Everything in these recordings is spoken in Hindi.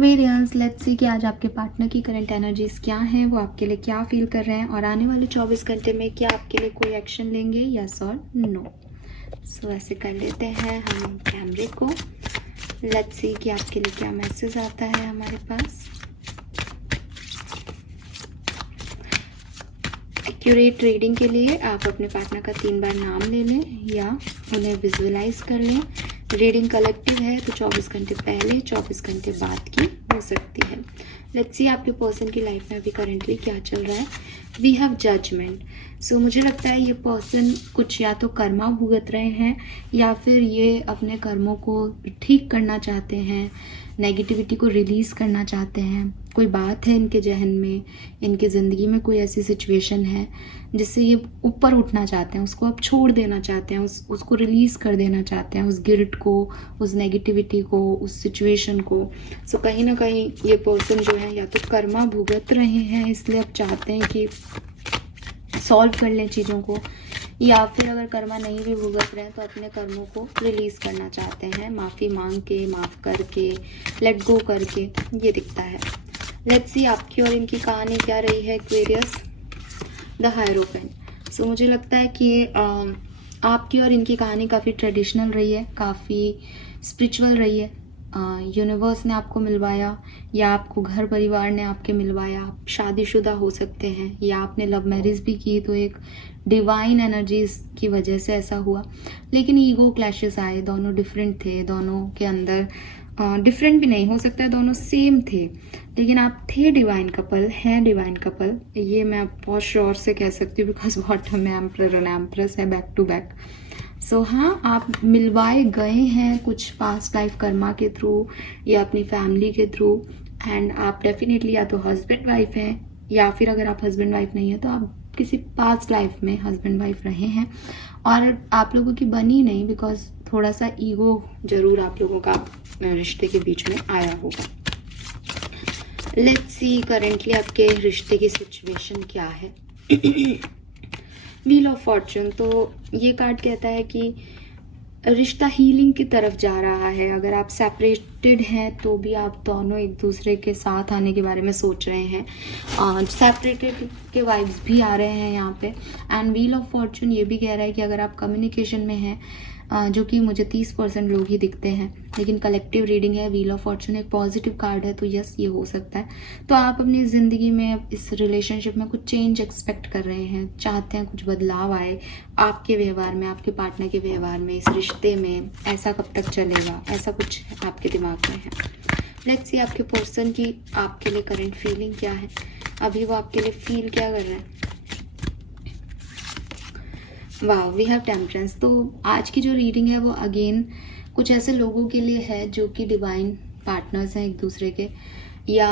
एक्वेरियंस, लेट्स सी कि आज आपके पार्टनर की करंट एनर्जीज क्या हैं, वो आपके लिए क्या फील कर रहे हैं और आने वाले 24 घंटे में क्या आपके लिए कोई एक्शन लेंगे, यस और नो। सो ऐसे कर लेते हैं हम कैमरे को। लेट्स सी कि आपके लिए क्या मैसेज आता है हमारे पास। एक्यूरेट रीडिंग के लिए आप अपने पार्टनर का 3 बार नाम ले लें या उन्हें विजुअलाइज कर लें। रीडिंग कलेक्टिव है तो 24 घंटे पहले 24 घंटे बाद की हो सकती है। लेट्स सी आपके पर्सन की लाइफ में अभी करेंटली क्या चल रहा है। We have judgement. सो मुझे लगता है ये पर्सन कुछ या तो कर्मा भुगत रहे हैं या फिर ये अपने कर्मों को ठीक करना चाहते हैं, नेगेटिविटी को रिलीज़ करना चाहते हैं। कोई बात है इनके जहन में, इनकी ज़िंदगी में कोई ऐसी सिचुएशन है जिससे ये ऊपर उठना चाहते हैं, उसको अब छोड़ देना चाहते हैं, उसको रिलीज़ कर देना चाहते हैं, उस गिल्ट को, उस नेगेटिविटी को, उस सिचुएशन को। सो कहीं ना कहीं ये पर्सन जो है या तो कर्मा भुगत रहे हैं इसलिए अब चाहते हैं कि सॉल्व कर लें चीज़ों को, या फिर अगर कर्मा नहीं भी भुगत रहे हैं तो अपने कर्मों को रिलीज़ करना चाहते हैं, माफ़ी मांग के, माफ़ करके, लेट गो करके, ये दिखता है। लेट्स सी आपकी और इनकी कहानी क्या रही है एक्वेरियस। The hierophant. सो मुझे लगता है कि आपकी और इनकी कहानी काफ़ी ट्रेडिशनल रही है, काफ़ी स्पिरिचुअल रही है। यूनिवर्स ने आपको मिलवाया या आपको घर परिवार ने आपके मिलवाया। आप शादीशुदा हो सकते हैं या आपने लव मैरिज भी की तो एक डिवाइन एनर्जीज की वजह से ऐसा हुआ। लेकिन ईगो क्लैशेस आए, दोनों डिफरेंट थे, दोनों के अंदर डिफरेंट भी नहीं हो सकता है, दोनों सेम थे, लेकिन आप थे डिवाइन कपल, हैं डिवाइन कपल। ये मैं बहुत श्योर से कह सकती हूँ बिकॉज बॉटम में एम्परर और एम्प्रेस है बैक टू बैक। सो हाँ, आप मिलवाए गए हैं कुछ पास्ट लाइफ कर्मा के थ्रू या अपनी फैमिली के थ्रू, एंड आप डेफिनेटली या तो हस्बैंड वाइफ हैं या फिर अगर आप हस्बैंड वाइफ नहीं है तो आप किसी पास्ट लाइफ में हस्बैंड वाइफ रहे हैं और आप लोगों की बनी नहीं बिकॉज थोड़ा सा ईगो जरूर आप लोगों का रिश्ते के बीच में आया होगा। लेट्स सी करेंटली आपके रिश्ते की सिचुएशन क्या है। Wheel of Fortune. तो ये कार्ड कहता है कि रिश्ता हीलिंग की तरफ जा रहा है। अगर आप सेपरेटेड हैं तो भी आप दोनों एक दूसरे के साथ आने के बारे में सोच रहे हैं। सेपरेटेड के वाइब्स भी आ रहे हैं यहाँ पे। एंड व्हील ऑफ फॉर्चून ये भी कह रहा है कि अगर आप कम्युनिकेशन में हैं, जो कि मुझे 30% लोग ही दिखते हैं, लेकिन कलेक्टिव रीडिंग है, व्हील ऑफ फॉर्चून एक पॉजिटिव कार्ड है, तो यस ये हो सकता है। तो आप अपनी ज़िंदगी में इस रिलेशनशिप में कुछ चेंज एक्सपेक्ट कर रहे हैं, चाहते हैं कुछ बदलाव आए आपके व्यवहार में, आपके पार्टनर के व्यवहार में, इस रिश्ते में। ऐसा कब तक चलेगा, ऐसा कुछ आपके दिमाग में है। लेट्स सी आपके पर्सन की आपके लिए करंट फीलिंग क्या है, अभी वो आपके लिए फील क्या कर रहे हैं। वाह, वी हैव टेम्परेंस। तो आज की जो रीडिंग है वो अगेन कुछ ऐसे लोगों के लिए है जो कि डिवाइन पार्टनर्स हैं एक दूसरे के, या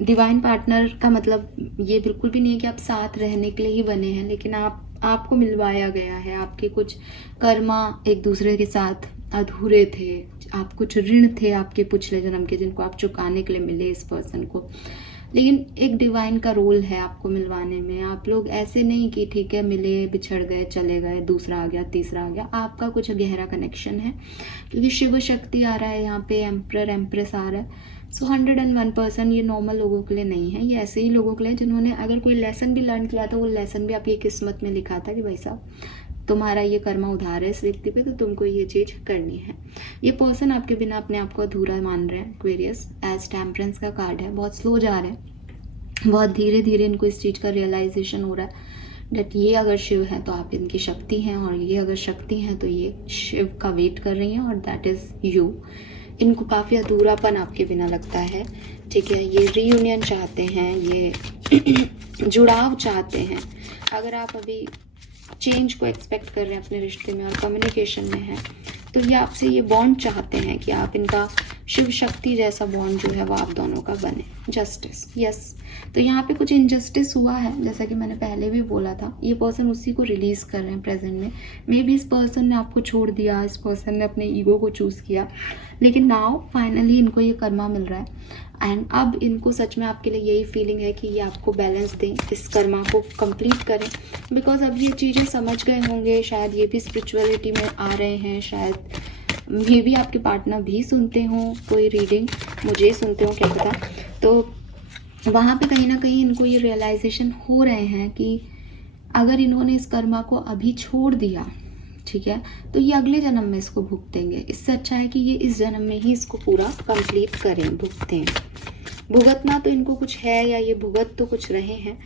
डिवाइन पार्टनर का मतलब ये बिल्कुल भी नहीं है कि आप साथ रहने के लिए ही बने हैं, लेकिन आपको मिलवाया गया है। आपके कुछ कर्मा एक दूसरे के साथ अधूरे थे, आप कुछ ऋण थे आपके पिछले जन्म के जिनको आप चुकाने के लिए मिले इस पर्सन को, लेकिन एक डिवाइन का रोल है आपको मिलवाने में। आप लोग ऐसे नहीं कि ठीक है मिले, बिछड़ गए, चले गए, दूसरा आ गया, तीसरा आ गया। आपका कुछ गहरा कनेक्शन है क्योंकि शिव शक्ति आ रहा है यहाँ पे, एम्परर एम्प्रेस आ रहा है। सो 101% ये नॉर्मल लोगों के लिए नहीं है, ये ऐसे ही लोगों के लिए जिन्होंने अगर कोई लेसन भी लर्न किया तो वो लेसन भी आपकी किस्मत में लिखा था कि भाई साहब तुम्हारा ये कर्मा उधार है इस व्यक्ति पे, तो तुमको ये चीज़ करनी है। ये पर्सन आपके बिना अपने आप को अधूरा मान रहे हैं एक्वेरियस। एज टेम्परेंस का कार्ड है, बहुत स्लो जा रहे हैं, बहुत धीरे धीरे इनको इस चीज़ का रियलाइजेशन हो रहा है डेट ये अगर शिव है तो आप इनकी शक्ति हैं, और ये अगर शक्ति हैं तो ये शिव का वेट कर रही हैं, और दैट इज़ यू। इनको काफ़ी अधूरापन आपके बिना लगता है, ठीक है। ये रीयूनियन चाहते हैं, ये जुड़ाव चाहते हैं। अगर आप अभी चेंज को एक्सपेक्ट कर रहे हैं अपने रिश्ते में और कम्युनिकेशन में है तो ये आपसे ये बॉन्ड चाहते हैं कि आप इनका शिव शक्ति जैसा बॉन्ड जो है वो आप दोनों का बने। Justice, yes. तो यहाँ पे कुछ इनजस्टिस हुआ है, जैसा कि मैंने पहले भी बोला था। ये पर्सन उसी को रिलीज कर रहे हैं प्रेजेंट में। मे बी इस पर्सन ने आपको छोड़ दिया, इस पर्सन ने अपने ईगो को चूज़ किया, लेकिन नाउ फाइनली इनको ये कर्मा मिल रहा है। एंड अब इनको सच में आपके लिए यही फीलिंग है कि ये आपको बैलेंस दें, इस कर्मा को कंप्लीट करें, बिकॉज अब ये चीज़ें समझ गए होंगे, शायद ये भी स्पिरिचुअलिटी में आ रहे हैं, शायद मे भी आपके पार्टनर भी सुनते हो कोई रीडिंग, मुझे सुनते हो क्या पता। तो वहाँ पे कहीं ना कहीं इनको ये रियलाइजेशन हो रहे हैं कि अगर इन्होंने इस कर्मा को अभी छोड़ दिया, ठीक है, तो ये अगले जन्म में इसको भुगतेंगे। इससे अच्छा है कि ये इस जन्म में ही इसको पूरा कंप्लीट करें, भुगतें। भुगतना तो इनको कुछ है, या ये भुगत तो कुछ रहे हैं,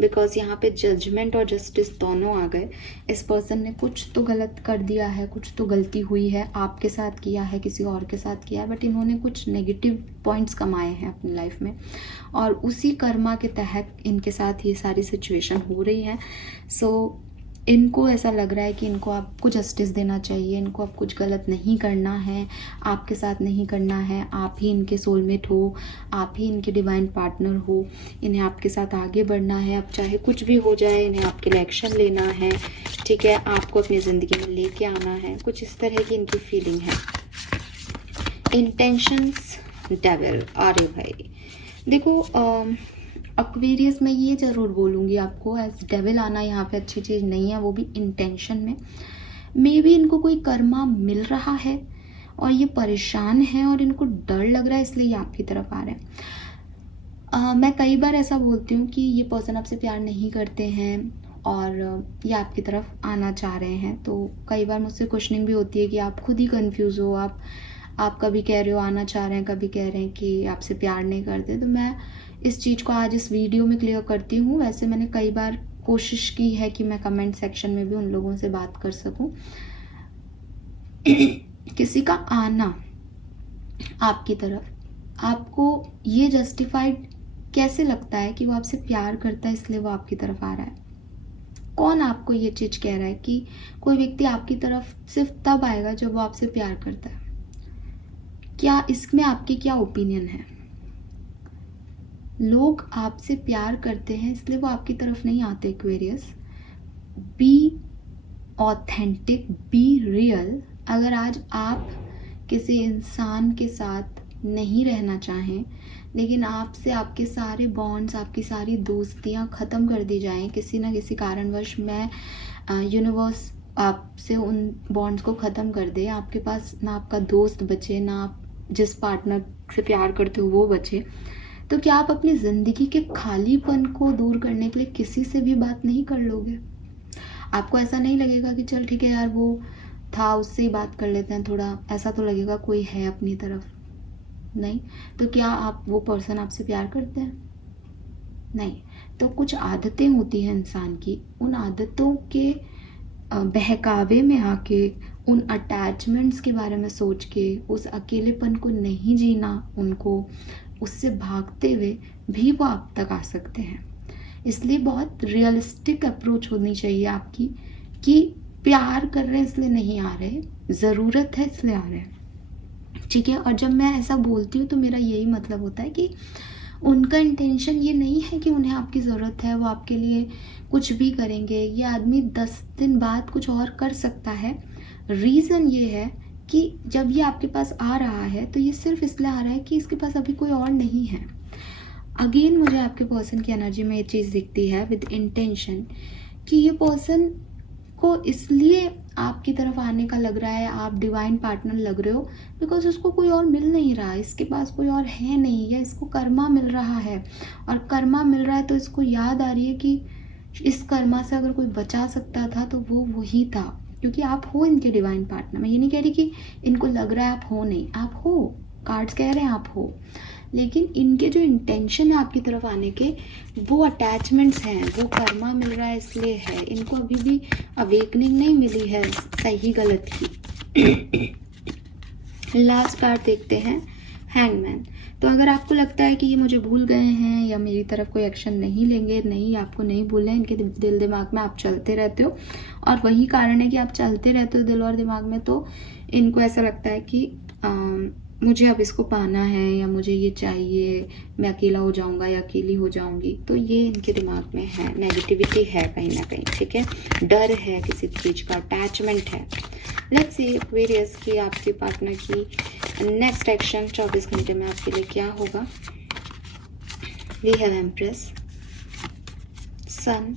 बिकॉज यहाँ पे जजमेंट और जस्टिस दोनों आ गए। इस पर्सन ने कुछ तो गलत कर दिया है, कुछ तो गलती हुई है, आपके साथ किया है, किसी और के साथ किया है, बट इन्होंने कुछ नेगेटिव पॉइंट्स कमाए हैं अपनी लाइफ में, और उसी कर्मा के तहत इनके साथ ये सारी सिचुएशन हो रही है। सो इनको ऐसा लग रहा है कि इनको आपको जस्टिस देना चाहिए, इनको अब कुछ गलत नहीं करना है, आपके साथ नहीं करना है। आप ही इनके सोलमेट हो, आप ही इनके डिवाइन पार्टनर हो, इन्हें आपके साथ आगे बढ़ना है। अब चाहे कुछ भी हो जाए, इन्हें आपके लिए एक्शन लेना है, ठीक है, आपको अपनी ज़िंदगी में लेके आना है। कुछ इस तरह की इनकी फीलिंग है। इंटेंशंस डेविल, अरे भाई देखो, एक्वेरियस में ये ज़रूर बोलूँगी आपको, एज डेविल आना यहाँ पे अच्छी चीज़ नहीं है, वो भी इंटेंशन में। मे बी इनको कोई कर्मा मिल रहा है और ये परेशान है और इनको डर लग रहा है, इसलिए ये आपकी तरफ आ रहे हैं। मैं कई बार ऐसा बोलती हूँ कि ये पर्सन आपसे प्यार नहीं करते हैं और ये आपकी तरफ आना चाह रहे हैं। तो कई बार मुझसे क्वेश्चनिंग भी होती है कि आप खुद ही कंफ्यूज हो, आप कभी कह रहे हो आना चाह रहे हैं, कभी कह रहे हैं कि आपसे प्यार नहीं करते। तो मैं इस चीज़ को आज इस वीडियो में क्लियर करती हूँ। वैसे मैंने कई बार कोशिश की है कि मैं कमेंट सेक्शन में भी उन लोगों से बात कर सकूं। किसी का आना आपकी तरफ, आपको ये जस्टिफाइड कैसे लगता है कि वो आपसे प्यार करता है इसलिए वो आपकी तरफ आ रहा है? कौन आपको ये चीज़ कह रहा है कि कोई व्यक्ति आपकी तरफ सिर्फ तब आएगा जब वो आपसे प्यार करता है? क्या इसमें आपकी क्या ओपिनियन है? लोग आपसे प्यार करते हैं इसलिए वो आपकी तरफ नहीं आते। Aquarius, be authentic, be real. अगर आज आप किसी इंसान के साथ नहीं रहना चाहें, लेकिन आपसे आपके सारे बॉन्ड्स, आपकी सारी दोस्तियां ख़त्म कर दी जाएं किसी ना किसी कारणवश, मैं यूनिवर्स आपसे उन बॉन्ड्स को ख़त्म कर दे, आपके पास ना आपका दोस्त बचे, ना आप जिस पार्टनर से प्यार करते हो वो बचे, तो क्या आप अपनी ज़िंदगी के खालीपन को दूर करने के लिए किसी से भी बात नहीं कर लोगे? आपको ऐसा नहीं लगेगा कि चल ठीक है यार, वो था उससे ही बात कर लेते हैं, थोड़ा ऐसा तो लगेगा कोई है अपनी तरफ? नहीं। तो क्या आप वो पर्सन आपसे प्यार करते हैं? नहीं। तो कुछ आदतें होती हैं इंसान की, उन आदतों के बहकावे में आके, उन अटैचमेंट्स के बारे में सोच के, उस अकेलेपन को नहीं जीना, उनको उससे भागते हुए भी वो आप तक आ सकते हैं। इसलिए बहुत रियलिस्टिक अप्रोच होनी चाहिए आपकी कि प्यार कर रहे हैं इसलिए नहीं आ रहे, ज़रूरत है इसलिए आ रहे हैं, ठीक है। और जब मैं ऐसा बोलती हूँ तो मेरा यही मतलब होता है कि उनका इंटेंशन ये नहीं है कि उन्हें आपकी ज़रूरत है, वो आपके लिए कुछ भी करेंगे। ये आदमी 10 दिन बाद कुछ और कर सकता है। रीज़न ये है कि जब ये आपके पास आ रहा है तो ये सिर्फ इसलिए आ रहा है कि इसके पास अभी कोई और नहीं है। अगेन मुझे आपके पर्सन की एनर्जी में ये चीज़ दिखती है विद इंटेंशन कि ये पर्सन को इसलिए आपकी तरफ आने का लग रहा है, आप डिवाइन पार्टनर लग रहे हो, बिकॉज उसको कोई और मिल नहीं रहा, इसके पास कोई और है नहीं, या इसको कर्मा मिल रहा है। और कर्मा मिल रहा है तो इसको याद आ रही है कि इस कर्मा से अगर कोई बचा सकता था तो वो वही था, क्योंकि आप हो इनके डिवाइन पार्टनर। मैं ये नहीं कह रही कि इनको लग रहा है आप हो, नहीं, आप हो, कार्ड्स कह रहे हैं आप हो, लेकिन इनके जो इंटेंशन है आपकी तरफ आने के, वो अटैचमेंट्स हैं, वो कर्मा मिल रहा है इसलिए है। इनको अभी भी अवेकनिंग नहीं मिली है सही गलत की। लास्ट कार्ड देखते हैं, हैंगमैन। तो अगर आपको लगता है कि ये मुझे भूल गए हैं या मेरी तरफ कोई एक्शन नहीं लेंगे, नहीं, आपको नहीं भूले, इनके दिल दिमाग में आप चलते रहते हो, और वही कारण है कि आप चलते रहते हो दिल और दिमाग में। तो इनको ऐसा लगता है कि मुझे अब इसको पाना है, या मुझे ये चाहिए, मैं अकेला हो जाऊंगा या अकेली हो जाऊंगी। तो ये इनके दिमाग में है, नेगेटिविटी है कहीं ना कहीं, ठीक है, डर है किसी चीज़ का, अटैचमेंट है। लेट्स सी एक्वेरियस की आपके पार्टनर की नेक्स्ट एक्शन 24 घंटे में आपके लिए क्या होगा। We have empress, sun,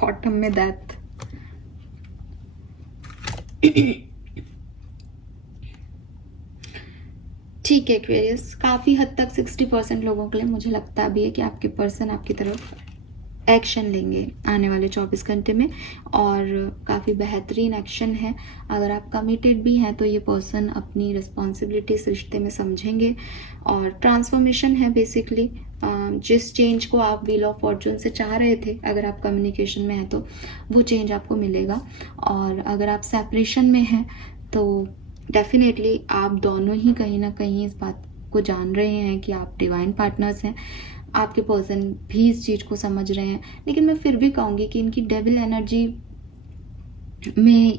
bottom में डेथ, ठीक है एक्वेरियस, काफ़ी हद तक 60% लोगों के लिए मुझे लगता भी है कि आपके पर्सन आपकी तरफ एक्शन लेंगे आने वाले 24 घंटे में, और काफ़ी बेहतरीन एक्शन है। अगर आप कमिटेड भी हैं तो ये पर्सन अपनी रिस्पॉन्सिबिलिटी इस रिश्ते में समझेंगे, और ट्रांसफॉर्मेशन है बेसिकली। जिस चेंज को आप व्हील ऑफ फॉर्चून से चाह रहे थे, अगर आप कम्युनिकेशन में हैं तो वो चेंज आपको मिलेगा। और अगर आप सेपरेशन में हैं तो डेफिनेटली आप दोनों ही कहीं ना कहीं इस बात को जान रहे हैं कि आप डिवाइन पार्टनर्स हैं। आपके पर्सन भी इस चीज़ को समझ रहे हैं, लेकिन मैं फिर भी कहूँगी कि इनकी डेविल एनर्जी में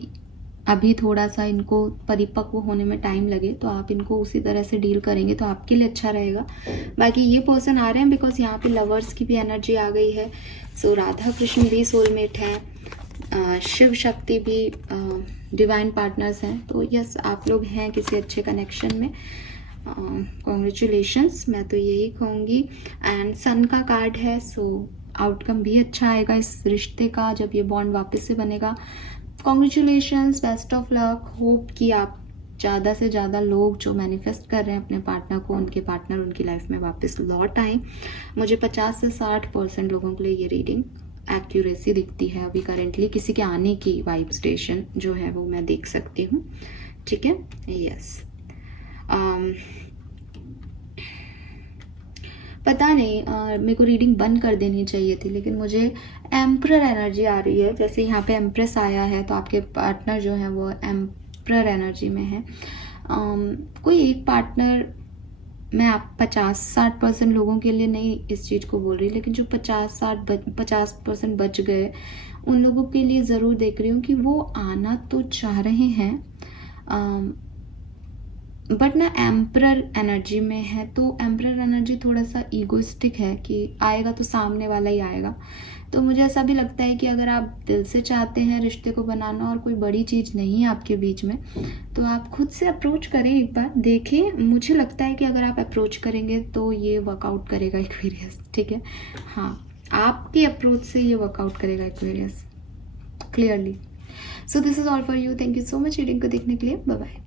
अभी थोड़ा सा इनको परिपक्व होने में टाइम लगे, तो आप इनको उसी तरह से डील करेंगे तो आपके लिए अच्छा रहेगा। बाकी ये पर्सन आ रहे हैं बिकॉज यहाँ पे लवर्स की भी एनर्जी आ गई है। सो राधा कृष्ण भी सोलमेट हैं, शिव शक्ति भी डिवाइन पार्टनर्स हैं। तो यस, आप लोग हैं किसी अच्छे कनेक्शन में। कॉन्ग्रेचुलेशंस, मैं तो यही कहूँगी। एंड सन का कार्ड है, सो आउटकम भी अच्छा आएगा इस रिश्ते का जब ये बॉन्ड वापस से बनेगा। Congratulations, best of luck. Hope कि आप ज़्यादा से ज़्यादा लोग जो मैनिफेस्ट कर रहे हैं अपने पार्टनर को, उनके पार्टनर उनकी लाइफ में वापस लौट आए। मुझे 50 से 60% लोगों के लिए ये रीडिंग एक्यूरेसी दिखती है अभी करेंटली। किसी के आने की वाइब स्टेशन जो है वो मैं देख सकती हूँ। ठीक है, यस। पता नहीं, मेरे को रीडिंग बंद कर देनी चाहिए थी, लेकिन मुझे एम्परर एनर्जी आ रही है। जैसे यहाँ पे एम्प्रेस आया है तो आपके पार्टनर जो है वो एम्परर एनर्जी में है। कोई एक पार्टनर, मैं आप 50-60% लोगों के लिए नहीं इस चीज़ को बोल रही, लेकिन जो 50% बच गए उन लोगों के लिए ज़रूर देख रही हूँ कि वो आना तो चाह रहे हैं, बट ना एम्परर एनर्जी में है। तो एम्परर एनर्जी थोड़ा सा ईगोइस्टिक है कि आएगा तो सामने वाला ही आएगा। तो मुझे ऐसा भी लगता है कि अगर आप दिल से चाहते हैं रिश्ते को बनाना और कोई बड़ी चीज़ नहीं है आपके बीच में, तो आप खुद से अप्रोच करें, एक बार देखें। मुझे लगता है कि अगर आप अप्रोच करेंगे तो ये वर्कआउट करेगा एक्वेरियस। ठीक है, हाँ, आपके अप्रोच से ये वर्कआउट करेगा Aquarius, clearly. So this is all for you. Thank you so much reading को देखने के लिए। Bye bye.